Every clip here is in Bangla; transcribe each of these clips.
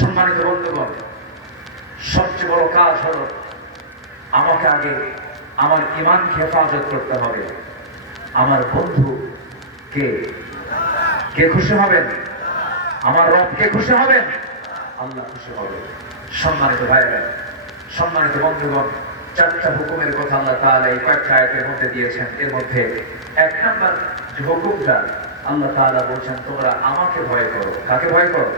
সম্মানিত বন্ধুগণ, সবচেয়ে বড় কাজ হলো আমাকে আগে আমার ঈমানকে হেফাজত করতে হবে। আমার বন্ধু কে কে খুশি হবেন? আমার রব কে খুশি হবেন? আল্লাহ খুশি হবে। সম্মানিত ভাইরা, সম্মানিত বন্ধুগণ, চারটা হুকুমের কথা আল্লাহ তাআলা এই কয়েকটা আয়াতের মধ্যে দিয়েছেন। এর মধ্যে এক নাম্বার যে হুকুমটা আল্লাহ তাআলা বলছেন, তোমরা আমাকে ভয় করো। কাকে ভয় করো?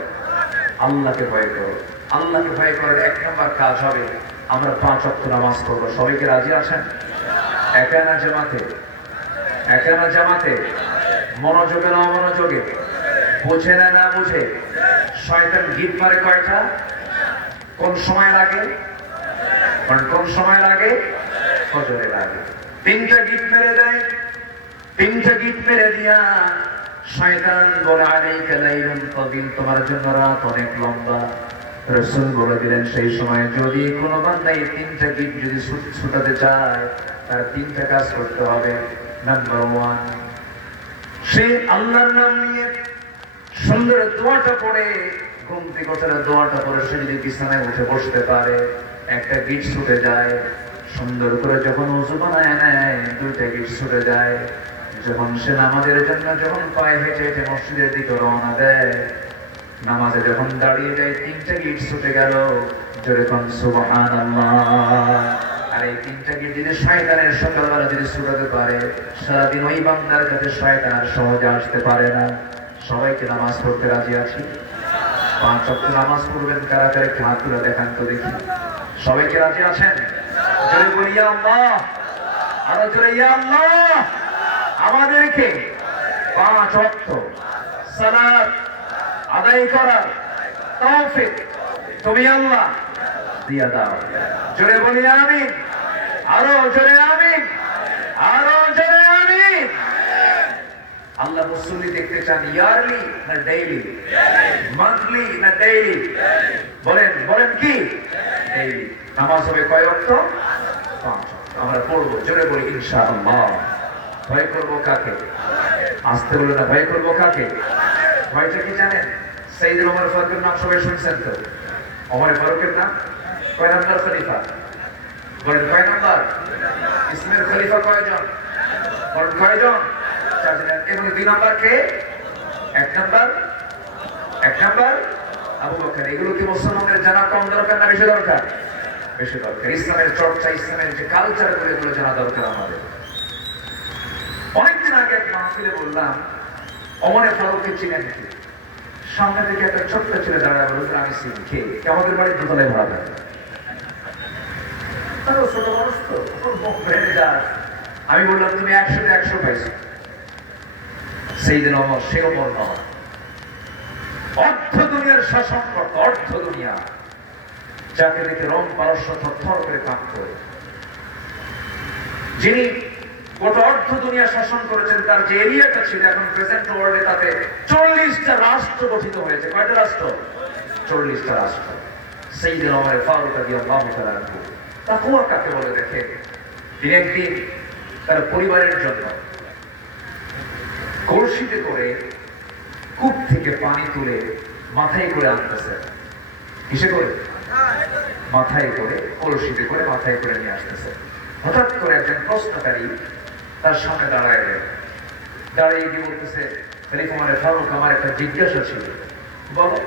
আল্লাহকে ভয় করো। আল্লাহকে ভয় করার এক নাম্বার কাজ হবে আমরা 5 ওয়াক্ত নামাজ পড়বো। সবাইকে রাজি আছেন? একা না জামাতে? একা না জামাতে? মনোযোগে না অমনোযোগে? বুঝে না না বুঝে? শয়তান গিট মারে কয়টা? কোন সময় লাগে? কোন সময় লাগে? ফজরে লাগে। 3টা গিট মেরে দেয়। 3টা গিট মেরে দিয়া শয়তান বলে, আলাইকা লাইলুন তাবিল, তোমার জন্য রাত অনেক লম্বা। রাসূল বলে দিলেন, সেই সময় যদি কোনো বান্দা এই 3টা গিট যদি ছুটাতে চায়, তার 3টা কাজ করতে হবে। নাম্বার 1, সে আল্লাহর নাম নিয়ে সুন্দর দোয়াটা পড়ে, ঘুম থেকে ওঠার দোয়াটা পড়ে সে যদি বিছানায় উঠে বসতে পারে, একটা গিট ছুটে যায়। সুন্দর করে যখন ওযু বানায় নেয়, 2টা গিট ছুটে যায়। যখন সে নামাজের জন্য যখন পায়ে হেঁটে হেঁটে মসজিদের দিকে রওনা দেয়, নামাজে যখন দাঁড়িয়ে যায়, 3টা গিট ছুটে গেল। জোরে কোন সুবহানাল্লাহ। আর এই 3টা গিট যদি শয়তানের সকালবেলা যদি ছুটাতে পারে, সারাদিন ওই বান্দার কাছে শয়তান আর সহজে আসতে পারে না। সবাইকে নামাজ পড়তে রাজি আছি? 5 ওয়াক্ত নামাজ পড়বেন কারা কারা? একটু হাত তুলে দেখান তো দেখি। সবাইকে রাজি আছেন? জোরে বলি ইয়া আল্লাহ, আরো জোরে ইয়া আল্লাহ। আমাদেরকে 5 ওয়াক্ত সালাত আদায় করার তৌফিক তুমি আল্লাহ দিয়া দাও। জোরে বলি আমিন, আরো জোরে আমিন, আরো জোরে আমিন। আল্লাহ মুসল্লি দেখতে চান ইয়ারলি না ডেইলি? মান্থলি না ডেইলি? বলেন বলেন কি? ডেইলি। নামাজ হবে কয় ওয়াক্ত? 5 ওয়াক্ত। আমরা পড়বো, জোরে বলি ইনশাআল্লাহ। ভয় করবো কাকে? আসতে বলে না, ভয় করবো কাকে? ভয়টা কি জানেন? সাইয়েদুল ওমর ফারুকের নাম সবাই শুনছেন তো? ওমর ফারুকের নাম কয় নাম্বার খলিফা? বলেন কয় নাম্বার? ইসলামের খলিফা কয়জন? বলেন কয়জন? 4 জন। এবং 2 নাম্বার কে? 1 নাম্বার আবু বকর। এগুলো কি মুসলমানদের জানা কম দরকার না বেশি দরকার? বেশি দরকার। ইসলামের চর্চা, ইসলামের যে কালচার গুলো জানা দরকার আমাদের। অনেকদিন আগে এক মাহফিলে বললাম, ওমর ফারুককে চিনেন কি? সামনে থেকে একটা ছোট্ট ছেলে দাঁড়ায় বলল, আমি চিনি। কে? আমাদের বাড়ির দোতলায় ভাড়া থাকে। ছোট মানুষ তো, আমি বললাম, তুমি 100-তে 100 পাইছো। সাইয়েদনা ওমর সে ওমর নয়। অর্ধ দুনিয়ার শাসন করত, অর্ধ দুনিয়া, যাকে দেখে রোম পারস্য থরথর করে কাঁপত। যিনি গোটা অর্ধ দুনিয়া শাসন করেছেন, তার যে এরিয়াটা ছিল এখন প্রেজেন্ট ওয়ার্ল্ডে, তাতে 40টা রাষ্ট্র গঠিত হয়েছে। কয়টা রাষ্ট্র? 40টা রাষ্ট্র। সাইয়েদনা ওমর ফারুক রাদিয়াল্লাহু তাআলা আনহু। তাকওয়া কাকে বলে দেখেন? তিনি একদিন তার পরিবারের জন্য কলসিতে করে কূপ থেকে পানি তুলে মাথায় করে আনতেছে। কিসে করে? মাথায় করে, কলসিতে করে মাথায় করে নিয়ে আসতেছে। হঠাৎ করে একজন প্রশ্নকারী তার সামনে দাঁড়ায় গেল। দাঁড়িয়ে গিয়ে বলতেছে, খলিফা ওমর ফারুক, আমার একটা জিজ্ঞাসা ছিল। বলো।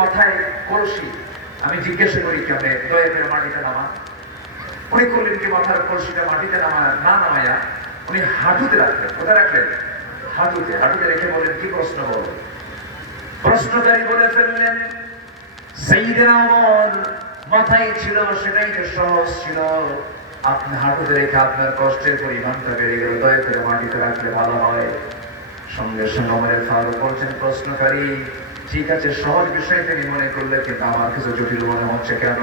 মাথায় কলসি, আমি জিজ্ঞাসা করি কেমনে? দয়া করে মাটিতে নামা। উনি করলেন কি, মাথার কলসিটা মাটিতে না নামায়া উনি হাঁটুতে রাখলেন। কোথায় রাখলেন? হাঁটুতে। হাঁটুতে রেখে বলেন, কি প্রশ্ন বলো? প্রশ্নকারী বলে ফেললেন, সাইয়েদনা ওমর মাথায় ছিল সেটাই তো সহজ ছিল, আপনি হাঁটুতে রেখে আপনার কষ্টের পরিমাণটা বেড়ে গেল, দয়া করে মাটিতে রাখলে ভালো হয়। সঙ্গে সঙ্গে ওমর ফারুক বলছেন, প্রশ্নকারী ঠিক আছে, সহজ বিষয় তুমি মনে করলে, কিন্তু আমার কিছু জটিল মনে হচ্ছে। কেন?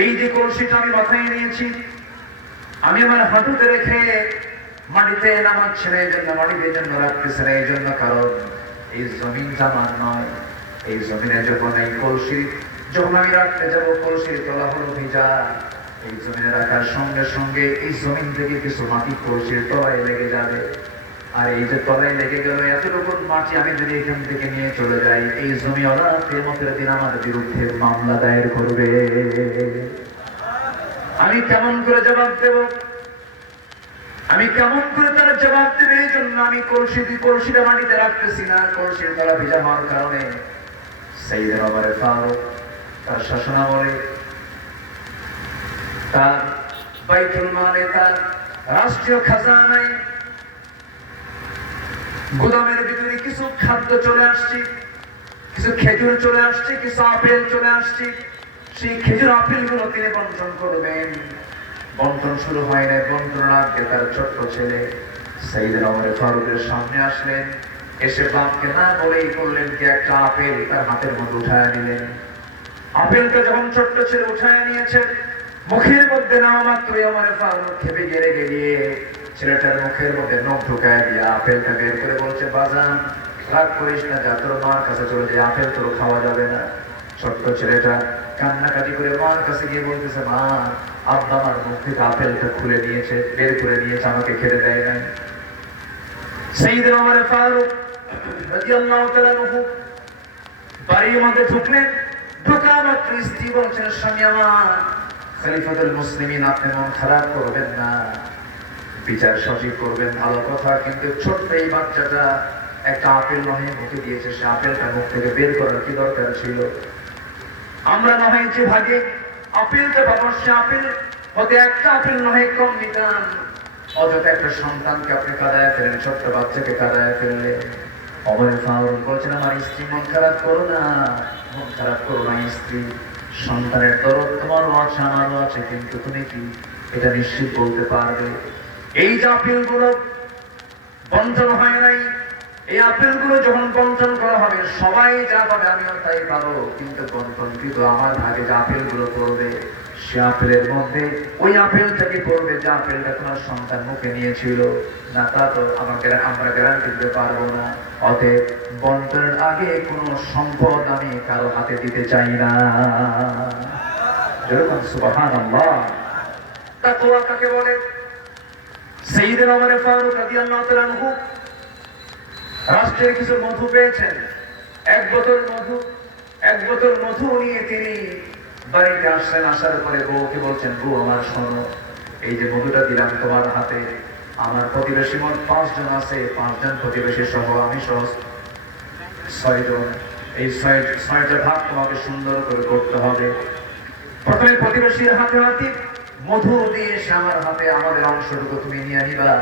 এই যে কলসিটা আমি মাথায় নিয়েছি, আমি আমার হাঁটুতে রেখে মাটিতে নামাচ্ছি না এই জন্য, মাটিতে এই জন্য রাখতেছে না এই জন্য, কারণ এই জমিনটা আমার নয়। এই জমিনে যখন এই কলসি যখন আমি রাখতে যাবো, কলসির তলা হলো ভিজা। এই জমিনে রাখার সঙ্গে সঙ্গে এই জমিন থেকে কিছু মাটি কলসির তলায় লেগে যাবে। আর এই যে তলায় লেগে গেল এতটুকু মাটি, আমি যদি এখান থেকে নিয়ে চলে যাই, এই জমিওয়ালা কিয়ামতের দিন আমার বিরুদ্ধে মামলা দায়ের করবে। আমি কেমন করে জবাব দেব? আমি কেমন করে তার জবাব দেবে? এই জন্য আমি কলসিটা মাটিতে রাখতেছি না। কলসির তলা ভেজা হওয়ার কারণে সাইয়েদনা ওমর ফারুক তার শাসনামলে, তার বাইতুল মালে, তার রাষ্ট্রীয় খাজানায় গোদামের ভিতরে কিছু খাদ্য চলে আসছে, কিছু খেজুর চলে আসছে, কিছু আপেল চলে আসছে। সেই খেজুর আপেল গুলো তিনি বন্টন করবেন। বন্টন শুরু হয় না, বন্টন আগে তার ছোট্ট ছেলে সাইয়েদনা ওমর ফারুকের সামনে আসলেন। এসে বাপকে না বলেই করলেন কি একটা আপেল তার হাতের মধ্যে উঠায় নিলেন। আপেলটা যখন ছোট্ট ছেলে উঠায় নিয়েছে, মুখের মধ্যে নেওয়া মাত্রই ওমর ফারুক খেপে গিয়ে ছেলেটার মুখের মধ্যে নখ ঢুকায় দিয়ে আপেলটা বের করে বলছে, বাজান রাগ করিস না, যা তোর মার কাছে চলে যায়, আপেল তোর খাওয়া যাবে না। ছোট্ট ছেলেটা কান্নাকাটি করে মার কাছে গিয়ে বলতেছে, মা আব্বা আমার মুখ থেকে আপেলটা খুলে নিয়েছে, বের করে নিয়েছে, আমাকে খেতে দেয় নাই। সাইয়েদনা ওমর ফারুক রাদিয়াল্লাহু তাআলা আনহু বাড়ির মধ্যে ঢুকলেন। ঢোকা মাত্র স্ত্রী বলছেন, স্বামী আমার, খলিফাতুল মুসলিমিন, আপনি মন খারাপ করবেন না, বিচার সঠিক করবেন, ভালো কথা, কিন্তু ছোট্ট এই বাচ্চাটা একটা আপেল নহে মুখে দিয়েছে, সে আপেলটা মুখ থেকে বের করার কি দরকার ছিল? আমরা না হয় যে ভাগে আপেলটা পাবো, সে আপেল হতে একটা আপেল নহে কম নিতাম। অযথা একটা সন্তানকে আপনি কাঁদায় ফেলেন, ছোট্ট বাচ্চাকে কাঁদায় ফেললে। ওমর ফারুক বলছেন, আমার স্ত্রী, মন খারাপ করো না, মন খারাপ করো না স্ত্রী, সন্তানের দরদ তোমারও আছে আমারও আছে, কিন্তু তুমি কি এটা নিশ্চিত বলতে পারবে এই যে আপেলগুলো বন্টন হয় নাই, এই আপেলগুলো যখন বন্টন করা হবে সবাই যা পাবে আমিও তাই পাবো, কিন্তু বন্টনকৃত আমার ভাগে যে আপেলগুলো পড়বে, সে আপেলের মধ্যে ওই আপেলটাকে পড়বে যে আপেলটা তোমার সন্তান মুখে নিয়েছিল না, তা তো আমরা গ্যারান্টি দিতে পারবো না। অতএব বন্টনের আগে কোনো সম্পদ আমি কারো হাতে দিতে চাই না। যেরকম সুবহানাল্লাহ। তাকওয়া কাকে বলে? সাইয়েদনা ওমর ফারুক রাদিয়াল্লাহু তাআলা আনহু রাষ্ট্রের কিছু মধু পেয়েছেন, এক বোতল মধু নিয়ে তিনি বাড়িতে আসলেন। আসার পরে বউকে বলছেন, বউ আমার শোনো, এই যে মধুটা দিলাম তোমার হাতে, আমার প্রতিবেশী মোট 5 জন আছে, 5 জন প্রতিবেশী সহ আমি সহ 6 জন, এই 6টা ভাগ তোমাকে সুন্দর করে করতে হবে। প্রথমে প্রতিবেশীর হাতে হাতে মধু দিয়ে এসে আমার হাতে আমাদের অংশটুকু তুমি নিয়ে নিবা।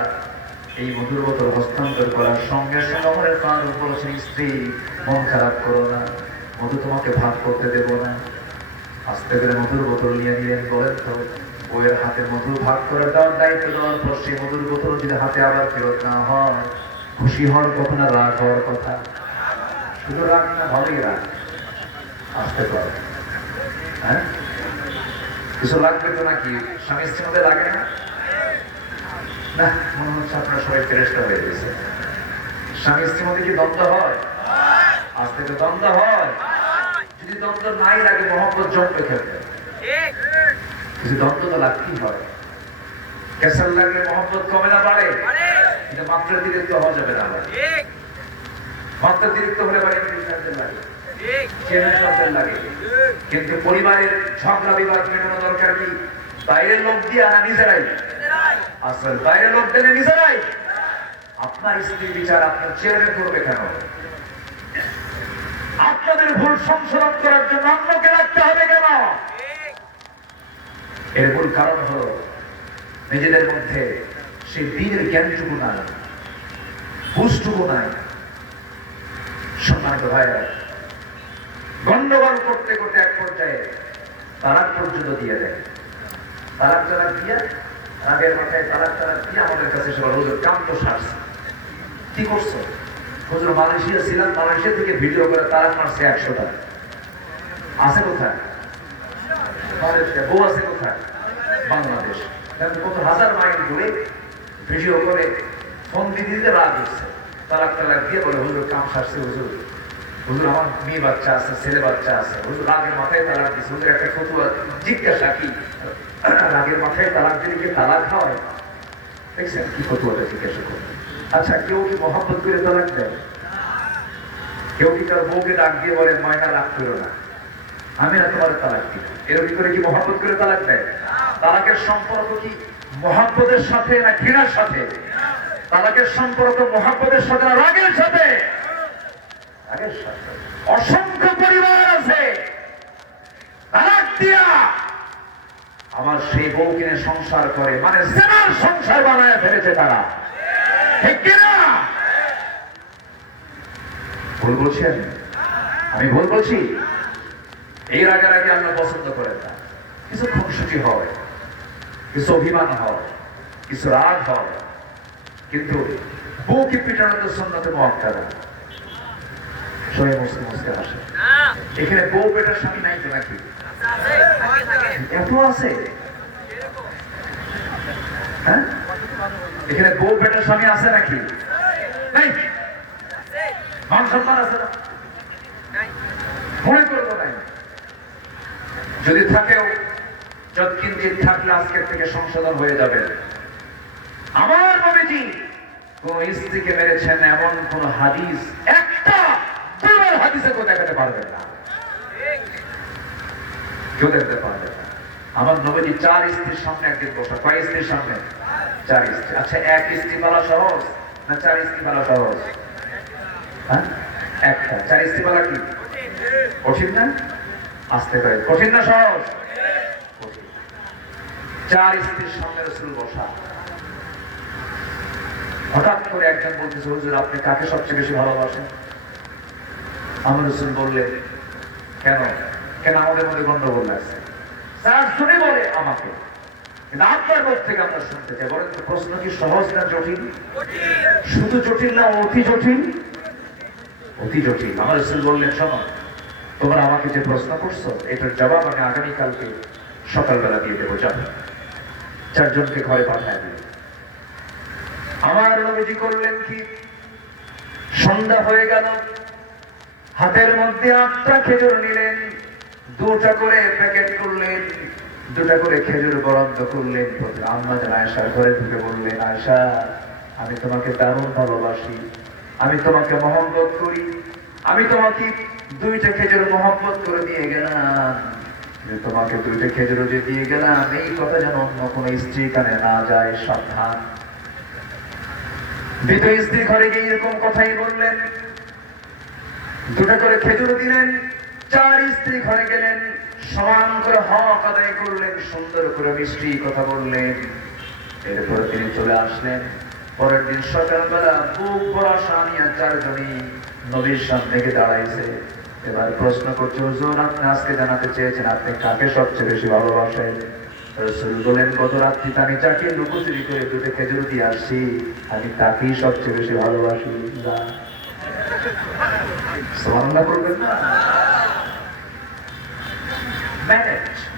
এই মধুর বোতল হস্তান্তর করার সঙ্গে সঙ্গে ওমর ফারুক বলেছেন, স্ত্রী মন খারাপ করো না, মধু তোমাকে ভাগ করতে দেব না। আস্তে করে মধুর বোতল নিয়ে নিলেন। বলেন তো, বইয়ের হাতে মধু ভাগ করে দেওয়ার দায়িত্ব দেওয়ার পর সেই মধুর বোতল যদি হাতে আবার ফেরত না হয়, খুশি হওয়ার কথা না রাগ হওয়ার কথা? শুধু রাগ না, ভালোই রাগ। আসতে পারে, হ্যাঁ, কিছু লাগবে তো নাকি? স্বামী স্ত্রীর মধ্যে লাগে না? না, মনে হচ্ছে আপনারা সবাই ফেরেশতা হয়ে গেছে। স্বামী স্ত্রীর মধ্যে কি দ্বন্দ্ব হয়? আজ থেকে দ্বন্দ্ব হয়। যদি দ্বন্দ্ব নাই লাগে, মহব্বত জমবে খেলবে। কিছু দ্বন্দ্ব তো লাগতেই হয়। ক্যাসাল লাগলে মহব্বত কমে না বাড়ে? এটা মাত্রাতিরিক্ত হওয়া যাবে না। মাত্রাতিরিক্ত হলে বাড়ি লাগে, লাগে। কিন্তু পরিবারের ঝগড়া বিবাদ মেটানো দরকার কি? বাইরের লোক দিয়ে না নিজেরাই? আসল বাইরের লোক দিলে নিজেরাই। আপনার স্ত্রীর বিচার আপনার চেয়ারে করবে কেন? আপনাদের ভুল সংশোধন করার জন্য অন্যকে রাখতে হবে কেন? এর মূল কারণ হলো নিজেদের মধ্যে সেই দিনের জ্ঞানটুকু নাই, বুঝটুকু নাই। সম্মানিত ভাইরা, গন্ডগোল করতে করতে এক পর্যায়ে তালাক পর্যন্ত দিয়ে দেয়। তালাক দিয়ে রাগের মাথায় তালাক দিয়ে আমাদের কাছে সে বলে, হুজুর কাম তো সারছে। কি করছো? হুজুর মালয়েশিয়া ছিলাম, মালয়েশিয়া থেকে ভিডিও করে তালাক মারছে 100টা। আছে কোথায়? মালয়েশিয়া। বউ আছে কোথায়? বাংলাদেশ। কত হাজার মাইল দূরে ভিডিও করে ফোন দিতে রাগ হচ্ছে। তালাক দিয়ে বলে, হুজুর কাম সারছে, হুজুর আমার মেয়ে বাচ্চা আছে, ছেলে বাচ্চা আছে, হুজুর রাগের মাথায় তালাক দিচ্ছে। হুজুর একটা ফতুয়া জিজ্ঞাসা কি, রাগের মাথায় তালাক দিলে কি তালাক হয়? দেখছেন কি ফতুয়াটা জিজ্ঞাসা করবে? আচ্ছা, কেউ কি মহব্বত করে তালাক দেয়? কেউ কি তার বউকে ডাক দিয়ে বলে ময়না রাগ করো না, আমি না তোমার তালাক দিই? এরকম করে কি মহব্বত করে তালাক দেয়? তালাকের সম্পর্ক কি মহব্বতের সাথে না ঘৃণার সাথে? তালাকের সম্পর্ক মহব্বতের সাথে না রাগের সাথে? রাগের সাথে। অসংখ্য পরিবার আছে তালাক দিয়া আমার সেই বউ কিনে সংসার করে, মানে জেনার সংসার বানায় ফেলেছে তারা, ঠিক কিনা? ভুল বলছি আমি ভুল বলছি? এই রাগারাগি আল্লাহ পছন্দ করেন না। কিছু খুনসুটি হয়, কিছু অভিমান হয়, কিছু রাগ হয়, কিন্তু বউকে পিটানো তো সুন্নতে মুআক্কাদা। সবাই মুসকে মুসকে আসে। এখানে বউ পেটার স্বামী নাই তো নাকি? এত আছে? হ্যাঁ, এখানে বউ পেটার স্বামী আছে নাকি? নাই। মান সম্মান আছে না? মনে করবো নাই। যদি থাকেও যৎকিঞ্চিৎ থাকলে আজকের থেকে সংশোধন হয়ে যাবে। আমার নবীজি কোন স্ত্রীকে মেরেছেন এমন কোন হাদিস একটা দুবার হাদিসে কেউ দেখাতে পারবে না, কেউ দেখাতে পারবে না। আমার নবীজি 4 স্ত্রীর সামনে একদিন বসা। কয় স্ত্রীর সামনে? 4 স্ত্রী। আচ্ছা, এক স্ত্রী বলা সহজ না 4 স্ত্রী বলা সহজ? হ্যাঁ, একটা। 4 স্ত্রী বলা কি কঠিন না? আসতে পারে কঠিন না সহজ? 4 স্ত্রীর সামনে রাসূল বসা। হঠাৎ করে একজন বলতেছে, হুজুর আপনি কাকে সবচেয়ে বেশি ভালোবাসেন? আমার রাসূল বললেন, কেন কেন আমাদের মধ্যে গন্ডগোল আছে? স্যার শুনে বলে আমাকে, কিন্তু আপনার মুখ থেকে আমরা শুনতে চাই। বলেন তো, প্রশ্ন কি সহজ না জটিল? শুধু জটিল না অতি জটিল? অতি জটিল। আমার রাসূল বললেন, শোনো, তোমরা আমাকে যে প্রশ্ন করছো এটার জবাব আমি আগামীকালকে সকালবেলা দিয়ে দেবো। যাবে 4 জনকে ঘরে পাঠায় দিল। আমার নবীজি করলেন কি, সন্ধ্যা হয়ে গেল, হাতের মধ্যে 8টা খেজুর নিলেন, 2টা করে প্যাকেট করলেন, 2টা করে খেজুর বরাদ্দ করলেন। আম্মা জান আয়েশার ঘরে ঢুকে বললেন, আয়েশা আমি তোমাকে দারুণ ভালোবাসি, আমি তোমাকে মহব্বত করি, আমি তোমাকে 2টা খেজুর মহব্বত করে দিয়ে গেলাম, তোমাকে 2টা খেজুর যে দিয়ে গেলাম এই কথা যেন অন্য কোন স্ত্রী কানে না যায়, সাবধান। দ্বিতীয় স্ত্রী ঘরে গিয়ে এরকম কথাই বললেন, 2টা করে খেজুর দিলেন। 4 স্ত্রী ঘরে গেলেন, সমান করে হক আদায় করলেন, সুন্দর করে মিষ্টি কথা বললেন। এরপরে তিনি চলে আসলেন। পরের দিন সকালবেলা বুক ভরা সানিয়া 4 জনই নবীর সামনে গিয়ে দাঁড়াইছে। এবার প্রশ্ন করছে, হুজুর আপনি আজকে জানাতে চেয়েছেন আপনি কাকে সবচেয়ে বেশি ভালোবাসেন? রাসূল বলেন, গত রাত্রি আমি যাকে লুকোচুরি করে 2টা খেজুর দিয়ে আসছি আমি তাকেই সবচেয়ে বেশি ভালোবাসি। সুবহানাল্লাহ বলবেন না?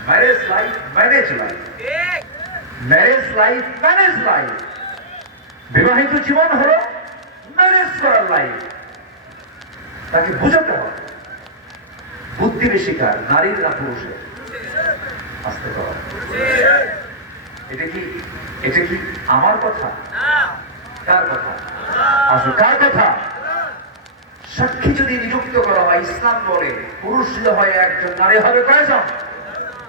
Marriage life, manage life, marriage life, manage life. বিবাহিত জীবন হলো ম্যানেজ করার লাইফ। তাকে বুঝাতে হবে। বুদ্ধি বেশি কার, নারীর না পুরুষের? আসতে পারে। এটা কি আমার কথা? কার কথা? আসলে কার কথা? সাক্ষী যদি নিযুক্ত করা হয়, ইসলাম বলে পুরুষ যদি হয় 1 জন, নারী হবে কয়জন?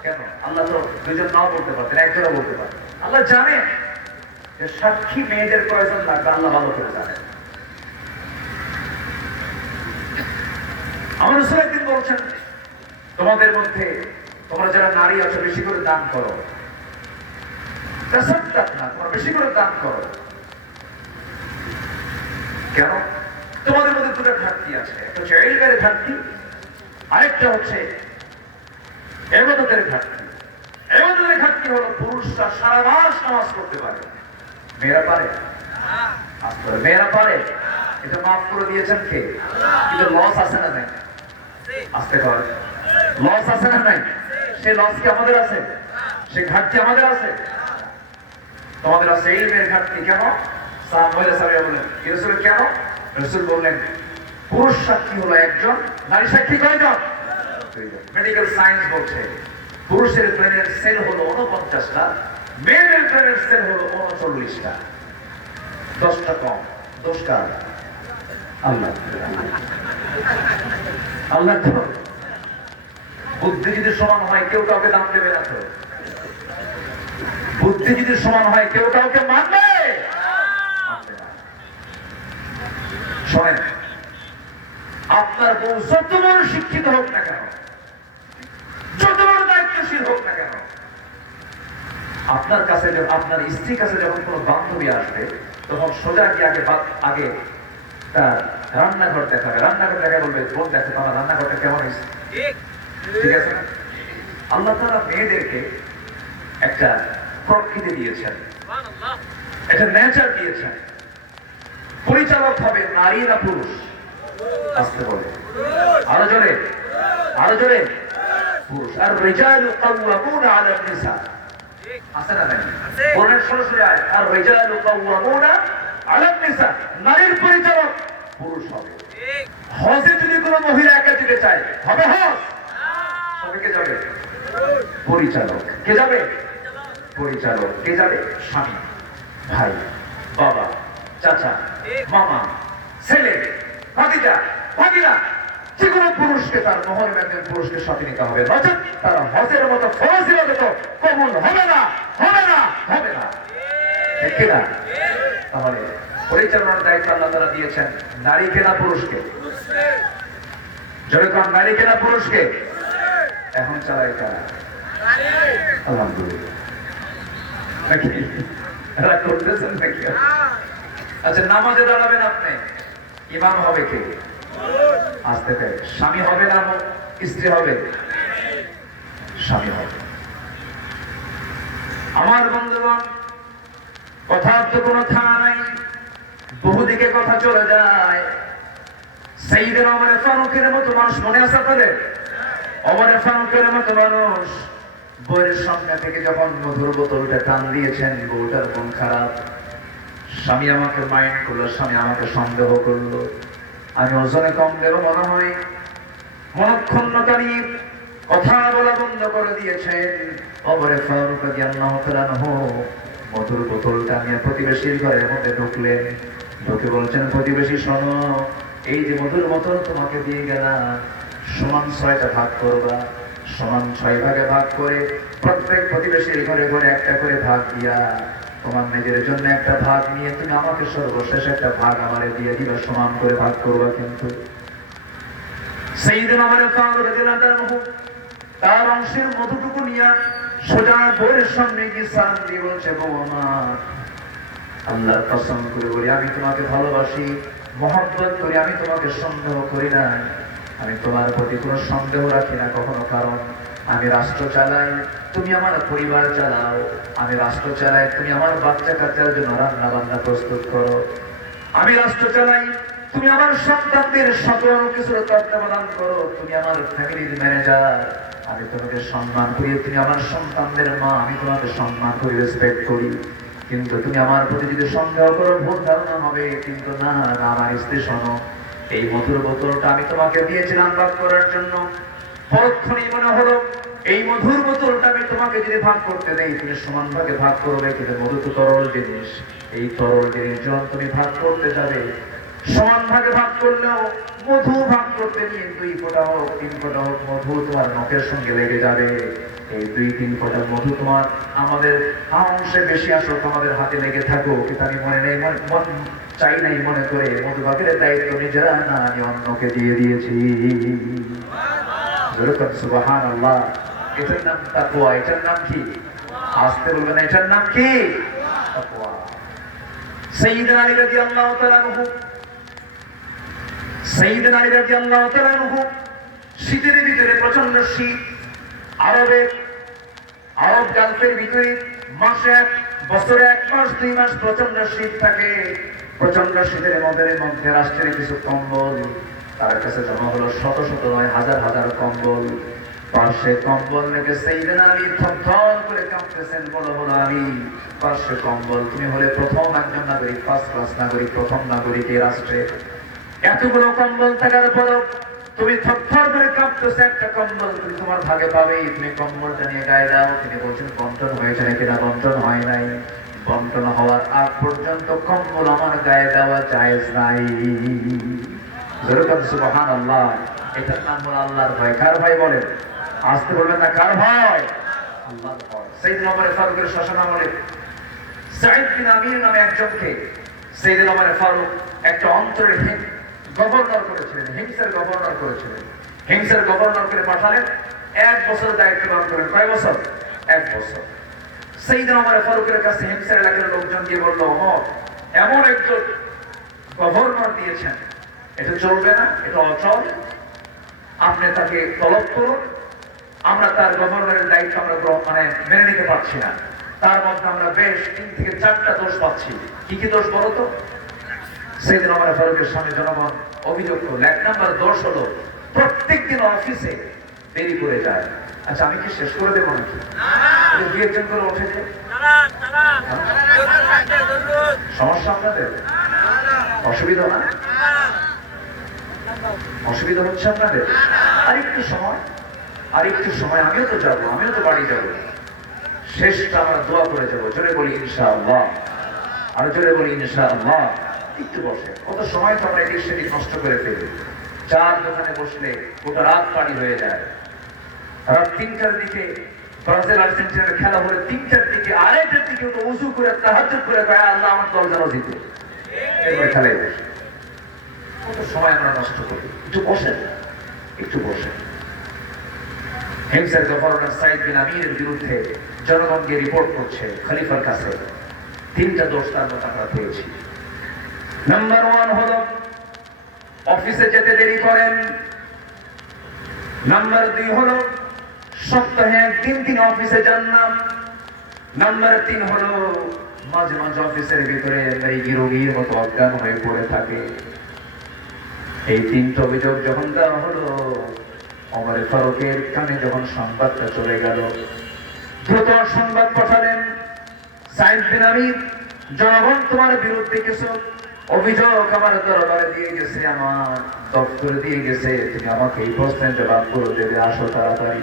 কেন? আল্লাহ তো 2 জন নাও বলতে পারতেন, 1 জনও বলতে পারতেন। আল্লাহ জানে যে সাক্ষী মেয়েদের কয়জন লাগবে, আল্লাহ ভালো করে জানেন। আমার রাসূল একদিন বলছেন, তোমাদের মধ্যে তোমরা যারা নারী আছো বেশি করে দান করো, তোমরা বেশি করে দান করো। কেন? তোমাদের মধ্যে 2টা ঘাটতি আছে, একটা হচ্ছে ইলমের ঘাটতি, আরেকটা হচ্ছে ইবাদতের ঘাটতি। ইবাদতের ঘাটতি হলো পুরুষরা সারা মাস নামাজ পড়তে পারে, মেয়েরা পারে? মেয়েরা পারে। এটা মাফ করে দিয়েছেন কে? কিন্তু লস আছে না নাই? আসতে পারে। লস আছে না নাই? সে লস কি আমাদের আছে? সে ঘাটতি আমাদের আছে? তোমাদের আছে ইলমের ঘাটতি। কেন? কেন? রাসূল বললেন, পুরুষ সাক্ষী হলো 1 জন, নারী সাক্ষী কয়জন? 2 জন। মেডিকেল সায়েন্স বলছে পুরুষের ব্রেনের সেল হলো 49টা, মেয়েদের ব্রেনের সেল হলো 39টা, 10টা কম। দোষ কার? আল্লাহ। আল্লাহ তো বুদ্ধি যদি সমান হয় কেউ কাউকে দাম দেবে না তো। বুদ্ধি যদি সমান হয় কেউ কাউকে মানবে? শোনেন, আপনার বউ যত বড় শিক্ষিত হোক না কেন, যত বড় দায়িত্বশীল হোক না কেন, আপনার কাছে আপনার স্ত্রীর কাছে যখন কোনো বান্ধবী আসবে তখন সোজা কি আগে তার রান্নাঘর দেখাবে, রান্নাঘর দেখায় বলবে বোন দেখো তোমার রান্নাঘরটা কেমন হয়েছে, ঠিক আছে? আল্লাহ তাআলা মেয়েদেরকে একটা প্রকৃতি দিয়েছেন, একটা নেচার দিয়েছেন। পরিচালক হবে নারী না পুরুষ? আসতে বলে আরো জোরে, আরো জোরে। পুরুষ। আর রিজালু কাওয়ামুনা আলা নিসা, আছে না? কোরআনের সরাসরি আয়াত, আর রিজালু কাওয়ামুনা আলা নিসা, নারীর পরিচালক পুরুষ হবে। হজে যদি কোনো মহিলা একা যেতে চায় হবে হজ? সবাইকে যাবে পরিচালক। কে যাবে? পরিচালক। কে যাবে? স্বামী, ভাই, বাবা, চাচা, মামা, ছেলে, ভাতিজা, ভাগিনা, যে কোনো পুরুষকে তার মহরম একজন পুরুষকে সাথে নিতে হবে, নচেত তার হজের মতো ফরজ ইবাদত কবুল হবে না, হবে না, হবে না। ঠিক কিনা? তাহলে পরিচালনার দায়িত্ব আল্লাহ তাআলা দিয়েছেন নারীকে না পুরুষকে? যেরকম নারীকে না পুরুষকে? এখন চালায় কারা? আলহামদুলিল্লাহ। নাকি এরা করতেছেন নাকি? আচ্ছা, নামাজে দাঁড়াবেন আপনি, ইমাম হবে কে? আসতে পারে স্বামী হবে না স্ত্রী হবে? স্বামী হবে। আমার বন্ধুগণ, কথার তো কোনো থামা নাই, বহুদিকে কথা চলে যায়। সাইয়েদনা ওমর ফারুকের মতো মানুষ মনে আছে আপনাদের? ওমর ফারুকের মতো মানুষ বইয়ের সামনে থেকে যখন মধুর বোতলটা টান দিয়েছেন, বউটার মন খারাপ, স্বামী আমাকে মাইন্ড করলো, স্বামী আমাকে সন্দেহ করলো, আমি ওজনে কম দেব মনে হয়, মনক্ষুণ্ণতা নিয়ে কথা বলা বন্ধ করে দিয়েছেন। ওমর ফারুক রাদিয়াল্লাহু তাআলা আনহু মধুর বোতলটা নিয়ে প্রতিবেশীর ঘরের মধ্যে ঢুকলেন, ঢুকে বলছেন, প্রতিবেশী শোনো, এই যে মধুর বোতল তোমাকে দিয়ে গেলাম, সমান 6টা ভাগ করবা, সমান 6 ভাগে ভাগ করে প্রত্যেক প্রতিবেশীর ঘরে ঘরে একটা করে ভাগ দিয়া তোমার নিজের জন্য একটা ভাগ নিয়ে তুমি আমাকে সর্বশেষ একটা ভাগ আমারে দিয়ে দিবা, সমান করে ভাগ করবা। কিন্তু সাইয়েদনা ওমর ফারুক রাদিয়াল্লাহু আনহু তার অংশের মধুটুকু নিয়ে সোজা বউয়ের সামনে গিয়ে সালাম দিয়ে বলছে, বউ আমার, আল্লাহর কসম করে বলি আমি তোমাকে ভালোবাসি, মহব্বত করি, আমি তোমাকে সন্দেহ করি না, আমি তোমার প্রতি কোনো সন্দেহ রাখি না কখনো। কারণ আমি রাষ্ট্র চালাই, তুমি আমার পরিবার চালাও, আমি রাষ্ট্র চালাই, তুমি আমার বাচ্চা কাচ্চার জন্য রান্না বান্না প্রস্তুত করো, আমি রাষ্ট্র চালাই, তুমি আমার সন্তানদের সকল কিছুর তত্ত্বাবধান করো, তুমি আমার ফ্যামিলির ম্যানেজার, আমি তোমাকে সম্মান করি, তুমি আমার সন্তানদের মা, আমি তোমাকে সম্মান করি, রেসপেক্ট করি। কিন্তু তুমি আমার প্রতি যদি সন্দেহ করো, ভুল ধারণা হবে। কিন্তু না, আমার স্ত্রী শোনো, এই মধুর বোতলটা আমি তোমাকে দিয়েছিলাম ভাগ করার জন্য, পরক্ষণেই মনে হলো এই মধুর বোতলটা আমি তোমাকে যদি ভাগ করতে দেই তুমি সমান ভাগে ভাগ করবে, কিন্তু মধু তো তরল জিনিস, এই তরল জিনিস যখন তুমি ভাগ করতে যাবে, সমান ভাগে ভাগ করলেও মধু ভাগ করতে নিয়ে 2 ফোঁটা হোক 3 ফোঁটা হোক মধু তোমার নখের সঙ্গে লেগে যাবে। এই 2-3 ফোঁটা মধু তোমার আমাদের অংশে বেশি আসো, তোমাদের হাতে লেগে থাকো, কিন্তু আমি মনে নেই, মন চাই নাই মনে করে মধু ভাগের দায়িত্ব নিজেরা না, আমি অন্যকে দিয়ে দিয়েছি। সুবহানাল্লাহ। এটার নাম তাকওয়া। এটার নাম কি? আসতে বলবেন, এটার নাম কি? তাকওয়া। সাইয়েদনা আলী রাদিয়াল্লাহু তাআলা আনহু, সাইয়েদনা আলী রাদিয়াল্লাহু তাআলা আনহু শীতের ভিতরে, প্রচন্ড শীত, আরব গালফের ভিতরে মাসে বছরে 1 মাস 2 মাস প্রচন্ড শীত থাকে। প্রচন্ড শীতের মধ্যে রাষ্ট্রের কিছু কম্বল তার কাছে জমা হলো, শত শত নয়, হাজার হাজার কম্বল। পার্শ্বে কম্বল রেখে সাইয়েদনা আলী থরথর করে কাঁপতেছেন, বলো আলী, পার্শ্বে কম্বল, তুমি হলে প্রথম একজন নাগরিক, ফার্স্ট ক্লাস নাগরিক, প্রথম নাগরিক এই রাষ্ট্রে। এতগুলো কম্বল থাকার পরও তুমি থরথর করে কাঁপতেছো, একটা কম্বল তুমি তোমার ভাগে পাবেই, তুমি কম্বলটা নিয়ে গায়ে দাও। তিনি বলছেন বন্টন হয়েছে নাকি? না, বন্টন হয় নাই। বন্টন হওয়ার আগ পর্যন্ত কম্বল আমার গায়ে দেওয়া জায়েজ নাই। যেরকম সুবহানাল্লাহ। এটার নাম হলো আল্লাহর ভয়। কার ভয় বলেন? আসতে বলবেন না, কার ভয়? আল্লাহর ভয়। সাইয়েদনা ওমর ফারুকের শাসন আমলে সাঈদ বিন আমির নামে একজনকে সাইয়েদনা ওমর ফারুক একটা অঞ্চলের গভর্নর করেছিলেন, হিমসের গভর্নর করেছিলেন। হিমসের গভর্নর করে পাঠালেন, 1 বছর দায়িত্ব পালন করেন। কয় বছর? 1 বছর। সাইয়েদনা ওমর ফারুকের কাছে হিমসের এলাকার লোকজন গিয়ে বলল, ওমর এমন একজন গভর্নর দিয়েছেন, এটা চলবে না, এটা অচল, আপনি তাকে তলব করুন। আমরা তার গভর্নরের দায়িত্ব আমরা মেনে নিতে পারছি না। তার মধ্যে আমরা বেশ 3 থেকে 4টা দোষ পাচ্ছি। কি কি দোষ বলো তো? সাইয়েদনা ওমর ফারুকের সামনে জনগণ অভিযোগ করল, 1 নম্বর দোষ হলো প্রত্যেকদিন অফিসে দেরি করে যায়। আচ্ছা, আমি কি শেষ করে দেবো নাকি? দুই একজন করে উঠে যায়। সমস্যা আপনাদের? অসুবিধা না? অসুবিধা হচ্ছে আপনাদের? আরেকটু সময় আমিও তো যাবো, আমিও তো বাড়ি যাবো। শেষটা আমরা দোয়া করে যাবো। জোরে বলি ইনশাআল্লাহ, আর জোরে বলি ইনশাআল্লাহ। একটু বসে, কত সময় তো আমরা এদিক সেদিক নষ্ট করে ফেলি। চার দোকানে বসলে গোটা রাত পানি হয়ে যায়। রাত 3টার দিকে ব্রাজিল আর্জেন্টিনার খেলা হলে 3টার দিকে আড়াইটার দিকে উজু করে তাহাজ্জুদ করে কয়, আল্লাহ আমার দল যেন জিতে। এরপরে খেলায় বসে কত সময় আমরা নষ্ট করি। একটু বসেন, একটু বসেন। হিমসের গভর্নর সাঈদ বিন আমিরের বিরুদ্ধে জনগণকে রিপোর্ট করছে খলিফার কাছে। 3টা দোষ তার মধ্যে আমরা পেয়েছি। নাম্বার 1 হলো অফিসে যেতে দেরি করেন। নাম্বার 2 হলো সপ্তাহে 1 দিন তিনি অফিসে যান না। নাম্বার 3 হলো মাঝে মাঝে অফিসের ভিতরে রোগীর মতো অজ্ঞান হয়ে পড়ে থাকে। এই 3টা অভিযোগ যখন দেওয়া হলো, ওমর ফারুকের কানে যখন সংবাদটা চলে গেল, দ্রুত সংবাদ পাঠালেন, সাঈদ বিন আমির, জনগণ তোমার বিরুদ্ধে কিছু অভিযোগ আমার দরবারে দিয়ে গেছে, আমার দপ্তরে দিয়ে গেছে, তুমি আমাকে এই প্রশ্নের জবাব করে দেবে, আসো তাড়াতাড়ি।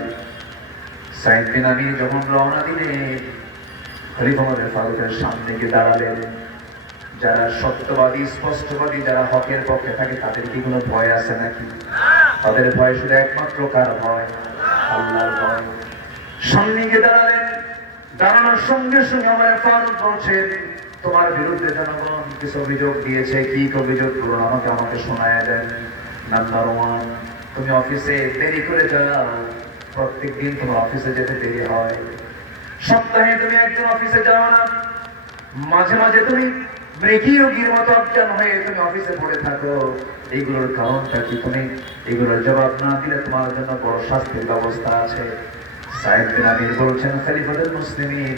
সাঈদ বিন আমির যখন রওনা দিলেন, খলিফা ওমর ফারুকের সামনে গিয়ে দাঁড়ালেন। যারা সত্যবাদী, স্পষ্টবাদী, যারা হকের পক্ষে থাকে, তাদের কি কোনো ভয় আছে নাকি? তাদের ভয় শুধু একমাত্র কার ভয়? আল্লাহর ভয়। সামনে গিয়ে দাঁড়ালেন। দাঁড়ানোর সঙ্গে সঙ্গে ওমর ফারুক বলছেন, তোমার বিরুদ্ধে জনগণ কিছু অভিযোগ দিয়েছে। কি অভিযোগ? বলুন, আমাকে শোনায় দেন। নাম্বার 1, তুমি অফিসে দেরি করে যাও। প্রত্যেকদিন তোমার অফিসে যেতে দেরি হয়। সপ্তাহে তুমি 1 দিন অফিসে যাও না। মাঝে মাঝে তুমি রোগীর মতো অজ্ঞান হয়ে তুমি অফিসে পড়ে থাকো। এইগুলোর কারণটা কি? তুমি এগুলোর জবাব না দিলে তোমার জন্য বড় শাস্তির ব্যবস্থা আছে। সাঈদ বিন আমির বলছেন, খলিফাতুল মুসলিমিন,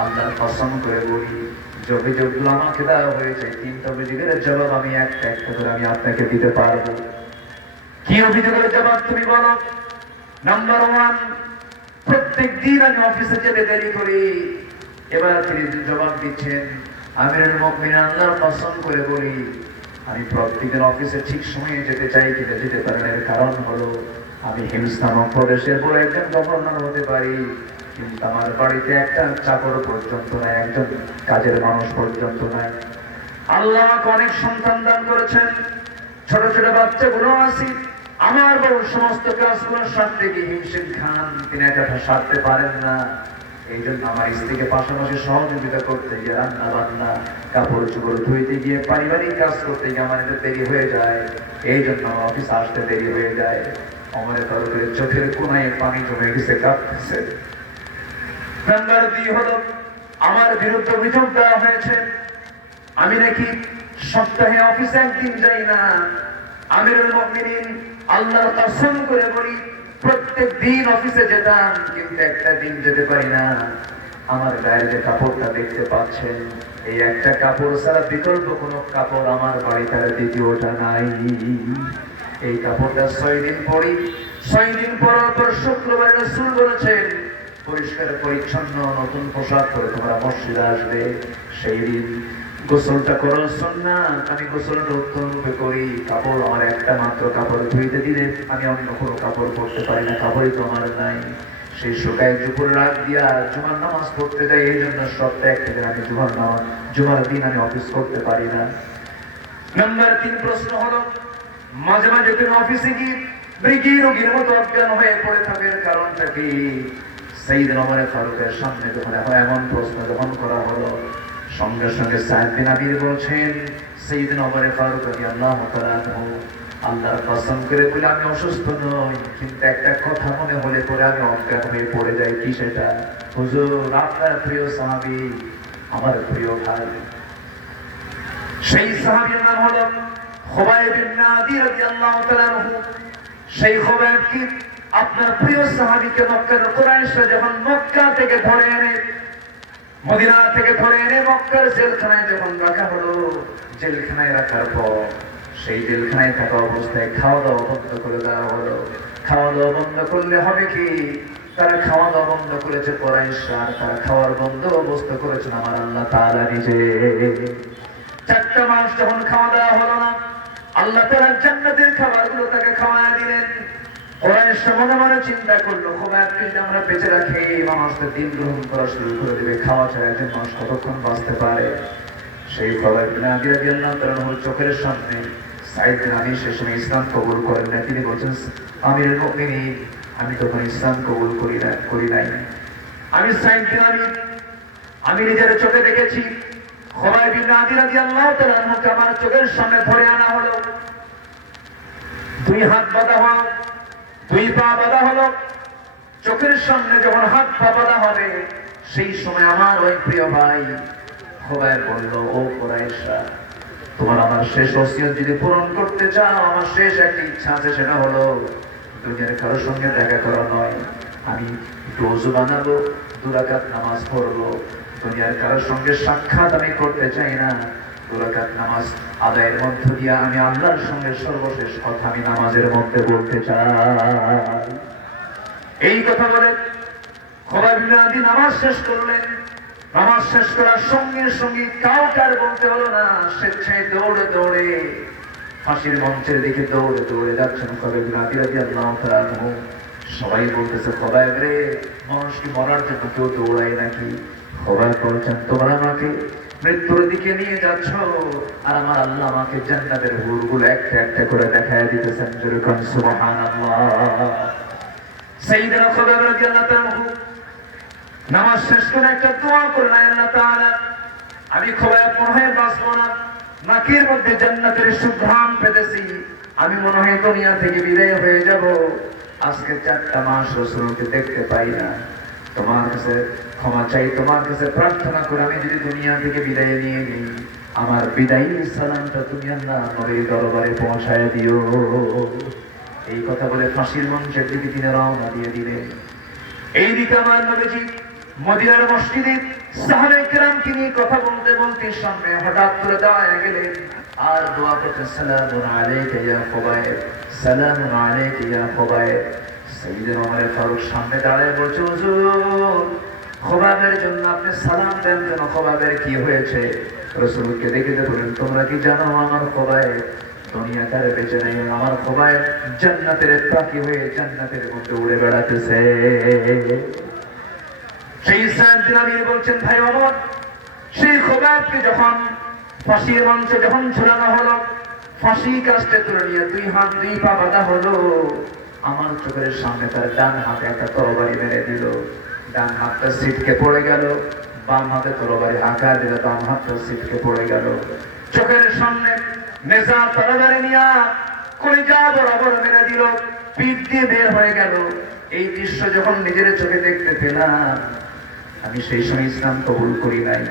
আল্লাহর কসম করে বলি, যে অভিযোগগুলো আমাকে দেওয়া হয়েছে, 3টা অভিযোগের জবাব আমি একটা করে আমি আপনাকে দিতে পারবো। কি অভিযোগের জবাব তুমি বলো? নাম্বার 1, প্রত্যেক দিন আমি অফিসে যেতে দেরি করি। এবার তিনি জবাব দিচ্ছেন, আমিরুল মুমিনিন, আল্লাহর কসম করে বলি, আমি প্রত্যেকদিন অফিসে ঠিক সময়ে যেতে চাই, কিন্তু যেতে পারি না। এর কারণ হলো আমি হিমস নামক প্রদেশের বড় একজন গভর্নর হতে পারি, কিন্তু আমার বাড়িতে একটা চাকর পর্যন্ত নাই, একজন কাজের মানুষ পর্যন্ত নাই। আল্লাহ আমাকে অনেক সন্তান দান করেছেন, ছোট ছোট বাচ্চাগুলো আছে। আমার বড় সমস্ত কাজগুলো সারতে গিয়ে হিমশিম খান, তিনি একা সারতে পারেন না। এই জন্য আমার স্ত্রীকে পাশাপাশি সহযোগিতা করতে গিয়ে, রান্না বান্না, কাপড় চোপড় ধুইতে গিয়ে, পারিবারিক কাজ করতে গিয়ে আমার এটা দেরি হয়ে যায়। এই জন্য অফিস আসতে দেরি হয়ে যায়। ওমর ফারুকের চোখের কোনায় পানি জমে গেছে, কাঁপতেছে। নাম্বার 2 হলো আমার বিরুদ্ধে অভিযোগ দেওয়া হয়েছে, আমি নাকি সপ্তাহে অফিসে 1 দিন যাই না। আমিরুল মুমিনিন, আল্লাহর কসম করে বলি, প্রত্যেক দিন অফিসে যেতাম, কিন্তু একটা দিন যেতে পারি না। আমার গায়ে যে কাপড়টা দেখতে পাচ্ছেন, এই একটা কাপড় ছাড়া বিকল্প কোনো কাপড় আমার বাড়িতে আর দ্বিতীয়টা নাই। এই কাপড়টা 6 দিন পরি। 6 দিন পরার পর শুক্রবার রাসূল বলেছেন, পরিষ্কার পরিচ্ছন্ন নতুন পোশাক পরে তোমরা মসজিদে আসবে। সেই দিন গোসলটা করো সুন্নাত, আমি গোসলটা উত্তম রূপে করি। কাপড় আমার একটা মাত্র কাপড় ধুইতে দিলে আমি অন্য কোনো কাপড় পরতে পারি না, কাপড়ই তো আমার নাই। সেই শুকায় দুপুর রাত দিয়া জুমার নামাজ পড়তে যাই, এই জন্য সপ্তাহে একটা দিন আমি জুমার দিন আমি অফিস করতে পারি না। নাম্বার 3 প্রশ্ন হলো, মাঝে মাঝে তুমি অফিসে গিয়ে মৃগী রোগীর মতো অজ্ঞান হয়ে পড়ে থাকার কারণটা কি? সাইয়েদনা ওমর ফারুকের সামনে যখন এমন প্রশ্ন যখন করা হলো, সঙ্গে সঙ্গে সাদ বিন আবির বলছেন, সাইয়েদনা ওমর ফারুক রাদিয়াল্লাহু তাআলা আনহু, আল্লাহর কসম করে বলে আমি অসুস্থ নই, কিন্তু একটা কথা মনে হলে পরে আমি অজ্ঞান হয়ে পড়ে যাই। কি সেটা? হুজুর, আপনার প্রিয় সাহাবী, আমার প্রিয় ভাই, সেই সাহাবীর নাম হলো খুবাইব ইবনে আদি রাদিয়াল্লাহু তাআলা আনহু। সেই খুবাইব কি আপনার প্রিয় সাহাবীকে মক্কার কুরাইশরা যখন মক্কা থেকে ধরে এনে, মদিনা থেকে ধরে এনে মক্কার জেলখানায় যখন রাখা হলো, জেলখানায় রাখার পর সেই জেলখানায় থাকা অবস্থায় খাওয়া দাওয়া বন্ধ করে দেওয়া হলো। খাওয়া দাওয়া বন্ধ করলে হবে কি? তারা খাওয়া দাওয়া বন্ধ করেছে কুরাইশরা, আর তারা খাওয়ার বন্দোবস্ত করেছেন আমার আল্লাহ তাআলা নিজে। 4টা মাস যখন খাওয়া দাওয়া হলো না, আল্লাহ তাআলা জান্নাতের খাবারগুলো তাকে খাওয়ায় দিলেন। কুরাইশরা মনে মনে চিন্তা করলো, খুবাইবকে যদি আমরা বেঁচে রাখি, মানুষ তো দিন গ্রহণ করা শুরু করে দেবে, খাওয়া ছাড়া একজন মানুষ কতক্ষণ বাঁচতে পারে? সেই খুবাইব বিন আদি রাদিয়াল্লাহু তাআলা আনহুর চোখের সামনে সাইদ বিন আলী সে সময় ইসলাম কবুল করেন না। তিনি বলছেন, আমিরুল মুমিনিন, আমি তখন ইসলাম কবুল করি নাই। আমি সাইদ বিন আলী, আমি নিজের চোখে দেখেছি খুবাইব বিন আদি রাদিয়াল্লাহু তাআলা আনহুকে আমার চোখের সামনে ধরে আনা হলো, 2 হাত বাঁধা হলো, 2 পা বাঁধা হলো। চোখের সামনে যখন হাত পা বাঁধা হবে, সেই সময় আমার ওই প্রিয় ভাই খুবাইব বলল, ও কুরাইশরা, তোমার আমার শেষ ওসিয়ত যদি পূরণ করতে চাও, আমার শেষ একটা ইচ্ছা আছে, সেটা হলো দুনিয়ার কারোর সঙ্গে দেখা করা নয়। আমি একটু ওযু বানাবো, 2 রাকাত নামাজ পড়বো, দুনিয়ার কারোর সঙ্গে সাক্ষাৎ আমি করতে চাই না। 2 রাকাত নামাজ আদায়ের মধ্য দিয়ে আমি আল্লাহর সঙ্গে সর্বশেষ কথা আমি নামাজের মধ্যে বলতে চাই। এই কথা বলে খুবাইব বিন আদি নামাজ শেষ করলেন। নামাজ শেষ করার সঙ্গে সঙ্গে কাউকে আর বলতে হলো না, স্বেচ্ছায় দৌড়ে দৌড়ে ফাঁসির মঞ্চের দিকে দৌড়ে দৌড়ে যাচ্ছেন খুবাইব বিন আদি রাদিয়াল্লাহু তাআলা আনহু। সবাই বলতেছে, খুবাইব রে, মানুষ কি মরার জন্য কেউ দৌড়ায় নাকি? খুবাইব বলছেন, তোমরা আমাকে মৃত্যুর দিকে নিয়ে যাচ্ছ, আর আমার আল্লাহ আমাকে জান্নাতের হুরগুলো একটা একটা করে দেখায় দিতেছেন। যেরকম সুবহানাল্লাহ। সাইয়েদনা খুবাইব রাদিয়াল্লাহু তাআলা আনহু নামাজ শেষ করে একটা দোয়া করলেন, আল্লাহ তাআলা, আমি খুবাইব মনে হয় বাঁচবো না, নাকের মধ্যে জান্নাতের সুঘ্রাণ পেতেছি, আমি মনে হয় দুনিয়া থেকে বিদায় হয়ে যাব। আজকে 4টা মাস রাসূলকে দেখতে পাই না, তোমার কাছে ক্ষমা চাই, তোমার কাছে প্রার্থনা করে আমি যদি দুনিয়া থেকে বিদায় নিয়ে নিই, আমার বিদায়ী সালামটা তুমি আল্লাহ নবীর দরবারে পৌঁছায় দিও। এই কথা বলে ফাঁসির মঞ্চের দিকে তিনি রওনা দিয়ে দিলেন। এইদিকে আমার নবীজি মদিনার মসজিদে সাহাবায়ে কেরামকে নিয়ে কথা বলতে বলতে সামনে হঠাৎ করে দাঁড়ায় গেলেন আর দোয়া করতে, সালামুন আলাইকা ইয়া খুবাইব, সালামুন আলাইকা ইয়া খুবাইব। সাইয়েদনা ওমর ফারুক সামনে দাঁড়ায় বলছে, হুজুর, খুবাইবের জন্য আপনি সালাম দেন কেন? খুবাইবের কি হয়েছে? রাসূলকে দেখে বলেন, তোমরা কি জানো আমার খুবাইব দুনিয়াতে বেঁচে নেই, আমার খুবাইব জান্নাতের পাখি হয়ে জান্নাতের মধ্যে উড়ে বেড়াতেছে। সেই সাদ বিন আলী বলছেন, ভাই ওমর, সেই খুবাইবকে যখন ফাঁসির মঞ্চে যখন ঝুলানো হলো, ফাঁসি কাস্টে তুলে নিয়ে 2 হাত 2 পা বাঁধা হলো, আমার চোখের সামনে তার ডান হাতে একটা তরবারি মেরে দিল, ডান হাতটা ছিটকে পড়ে গেল, বাম হাতে তরবারি হাঁকা দিল, বাম হাতটা ছিটকে পড়ে গেল। চোখের সামনে নেজা তরবারি নিয়ে কলিজা বরাবর মেরে দিল, পিঠ দিয়ে বের হয়ে গেল। এই দৃশ্য যখন নিজের চোখে দেখতে পেলাম, আমি সেই সময় ইসলাম কবুল করি নাই,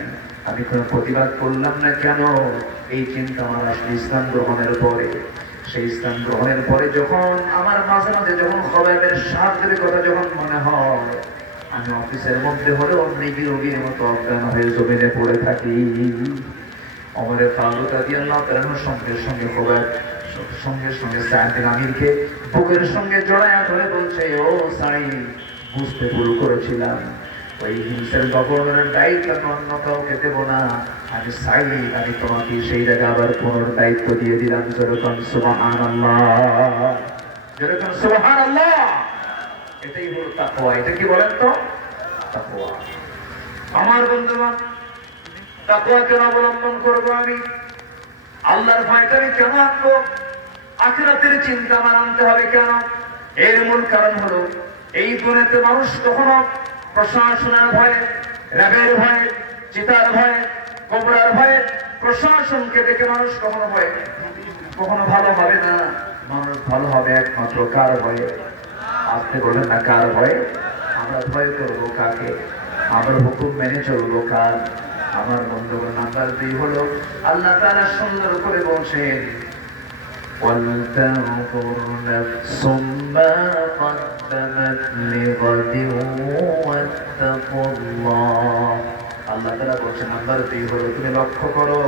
আমি কোনো প্রতিবাদ করলাম না। কেন? এই চিন্তা আমার আসলে ইসলাম গ্রহণের পরে। সেই ইসলাম গ্রহণের পরে যখন আমার মাঝে মাঝে যখন খুবাইবের সাহায্যের কথা যখন মনে হয়, আমি অফিসের মধ্যে হলেও মৃগী রোগীর মতো অজ্ঞান হয়ে জমিনে পড়ে থাকি। ওমর ফারুক রাদিয়াল্লাহু তাআলা সঙ্গে সঙ্গে খুবাইব সঙ্গে সঙ্গে সাদ বিন আমিরকে বুকের সঙ্গে জড়ায়া ধরে বলছে, ও সাঈদ, বুঝতে ভুল করেছিলাম, ওই হিংসের গভর্নরের দায়িত্ব অন্য কাউকে দেব না, আমি সাঈদ, আমি তোমাকে সেই জায়গায় আবার পুনর দায়িত্ব দিয়ে দিলাম। যেরকম সুবহানাল্লাহ, যেরকম সুবহানাল্লাহ। এটাই হলো তাকওয়া। এটা কি বলেন তো? তাকওয়া। আমার বন্ধুগণ, তাকওয়া কেন অবলম্বন করবো আমি? আল্লাহর ভয়টা আমি কেন আনবো? আখিরাতের চিন্তা আমার আনতে হবে কেন? এর মূল কারণ হলো, এই দুনিয়াতে মানুষ কখনো প্রশাসনের ভয়ে, র্যাবের ভয়ে, চিতার ভয়ে, কোবরার ভয়ে, প্রশাসনকে দেখে মানুষ কখনো ভালো হবে না। মানুষ ভালো হবে একমাত্র কার ভয়ে? আসতে বলেন না, কার ভয়ে? আমরা ভয় করবো কাকে? আমরা হুকুম মেনে চলবো কার? আমার বন্ধুগণ, নাম্বার 2 হলো আল্লাহ তাআলা সুন্দর করে বলছেন, وَلْتَنظُرْ نَفْسٌ مَا قَدَّمَتْ لِغَدٍ وَاتَّقُوا اللَّهَ। আল্লাহ তাআলা বলছেন নাম্বার 2 হলো তুমি লক্ষ্য করো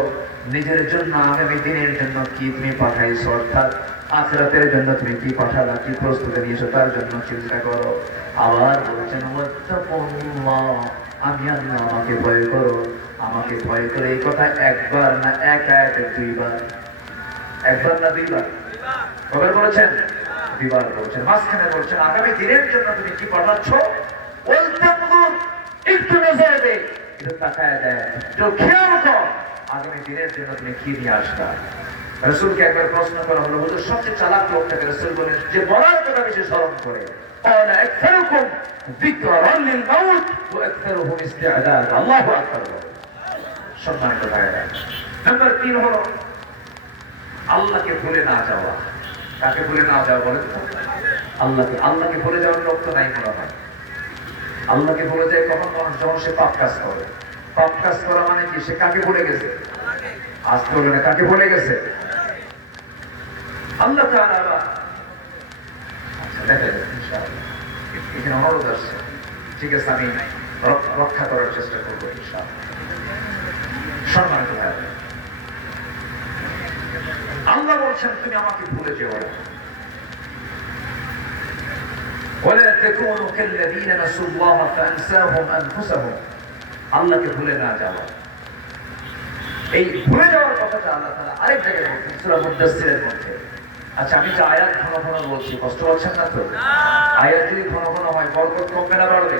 নিজের জন্য আগামী দিনের জন্য কি তুমি পাঠাইছো, অর্থাৎ আখিরাতের জন্য তুমি কি পাঠালা, কি প্রস্তুতি নিয়েছো তার জন্য চিন্তা করো। আবার বলছেন ওয়াত্তাকুল্লাহ, আমি আল্লাহ, আমাকে ভয় করো। আমাকে ভয় করে এই কথা একবার না, এক আয়াতে 2 বার। একবার না 2 বার? কবার বলেছেন? 2 বার বলেছেন। মাঝখানে বলছেন আগামী দিনের জন্য তুমি কি পাঠাচ্ছ, ওয়াত্তাকুল্লাহ, একটু নজর দে, একটু তাকায় দেয়, একটু খেয়াল কর আগামী দিনের জন্য তুমি কি নিয়ে আসবা। রাসূলকে একবার প্রশ্ন করা হলো, হুজুর সবচেয়ে চালাক লোকটাকে? রাসূল বলেন, যে বলার কথা বেশি স্মরণ করে। قال أكثركم ذكرا للموت وأكثرهم استعدادا। আল্লাহু আকবার। সম্মানিত ভাইরা, নাম্বার 3 হলো আল্লাহকে ভুলে না যাওয়া। কাকে ভুলে না যাওয়া বলেন? আল্লাহকে ভুলে যাওয়ার লোক তো নাই মনে হয়। আল্লাহকে ভুলে যায় কখন? মানুষ যখন সে পাপ কাজ করে। পাপ কাজ করা মানে কি? সে কাকে ভুলে গেছে? আজ বলে না, কাকে ভুলে গেছে? আল্লাহ তাআলা। আচ্ছা, দেখা যাবে ইনশাআল্লাহ। এখানে অনুরোধ আসছে, ঠিক আছে, আমি রক্ষা করার চেষ্টা করবো ইনশাআল্লাহ। সম্মানিত ভাইরা, আল্লাহ বলছেন তুমি আমাকে ভুলে যেও না। ولا تكونوا كالذين نسوا الله فأنساهم أنفسهم। আল্লাহকে ভুলে না যাওয়া, এই ভুলে যাওয়ার কথাটা আল্লাহ তাআলা আরেক জায়গায় বলছেন সূরা মুদাসসিরের মধ্যে। আচ্ছা, আমি যে আয়াত ঘন ঘন বলছি, কষ্ট পাচ্ছেন না তো? আয়াত যদি ঘন ঘন হয় বরকত কমবে না বাড়বে?